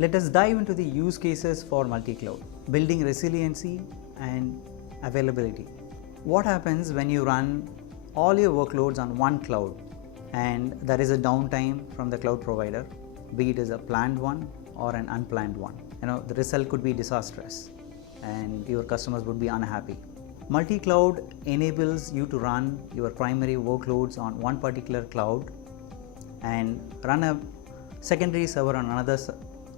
Let us dive into the use cases for multi-cloud, building resiliency and availability. What happens when you run all your workloads on one cloud and there is a downtime from the cloud provider, be it as a planned one or an unplanned one? The result could be disastrous and your customers would be unhappy. Multi-cloud enables you to run your primary workloads on one particular cloud and run a secondary server on another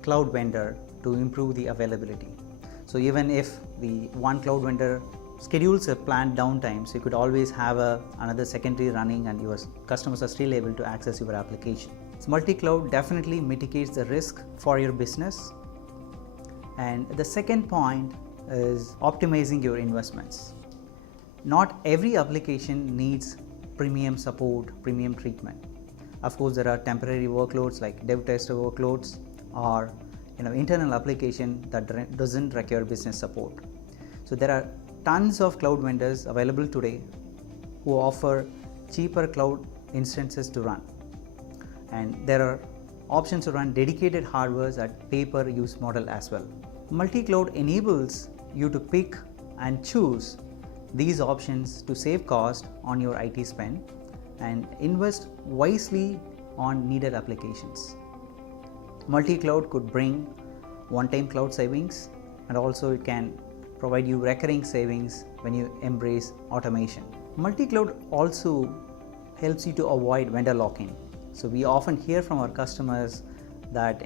cloud vendor to improve the availability. So even if the one cloud vendor schedules a planned downtime, so you could always have another secondary running and your customers are still able to access your application. So multi-cloud definitely mitigates the risk for your business. And the second point is optimizing your investments. Not every application needs premium support, premium treatment. Of course, there are temporary workloads like dev tester workloads or internal application that doesn't require business support. So there are tons of cloud vendors available today who offer cheaper cloud instances to run. And there are options to run dedicated hardware at pay-per-use model as well. Multi-cloud enables you to pick and choose these options to save cost on your IT spend and invest wisely on needed applications. Multi-cloud could bring one-time cloud savings, and also it can provide you recurring savings when you embrace automation. Multi-cloud also helps you to avoid vendor lock-in. So we often hear from our customers that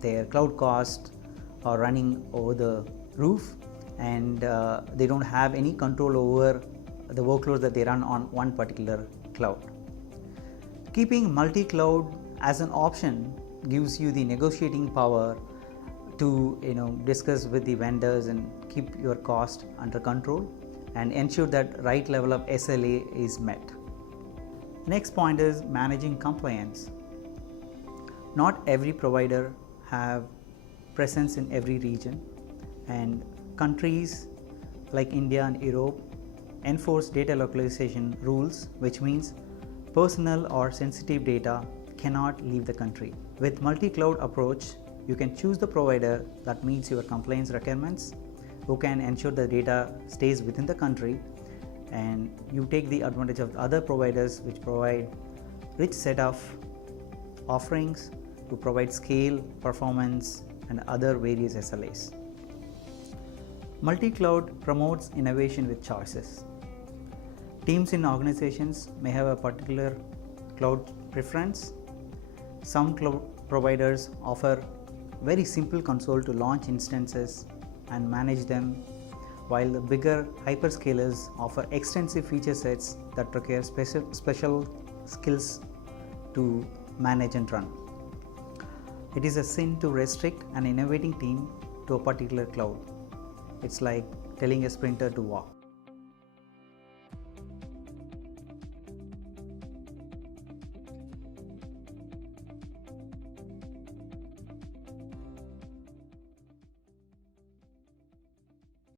their cloud costs are running over the roof and they don't have any control over the workloads that they run on one particular cloud. Keeping multi-cloud as an option gives you the negotiating power to discuss with the vendors and keep your cost under control and ensure that right level of SLA is met. Next point is managing compliance. Not every provider have presence in every region, and countries like India and Europe enforce data localization rules, which means personal or sensitive data cannot leave the country. With multi-cloud approach, you can choose the provider that meets your compliance requirements, who can ensure the data stays within the country, and you take the advantage of other providers which provide rich set of offerings to provide scale, performance, and other various SLAs. Multi-cloud promotes innovation with choices. Teams in organizations may have a particular cloud preference. Some cloud providers offer very simple console to launch instances and manage them, while the bigger hyperscalers offer extensive feature sets that require special skills to manage and run. It is a sin to restrict an innovating team to a particular cloud. It's like telling a sprinter to walk.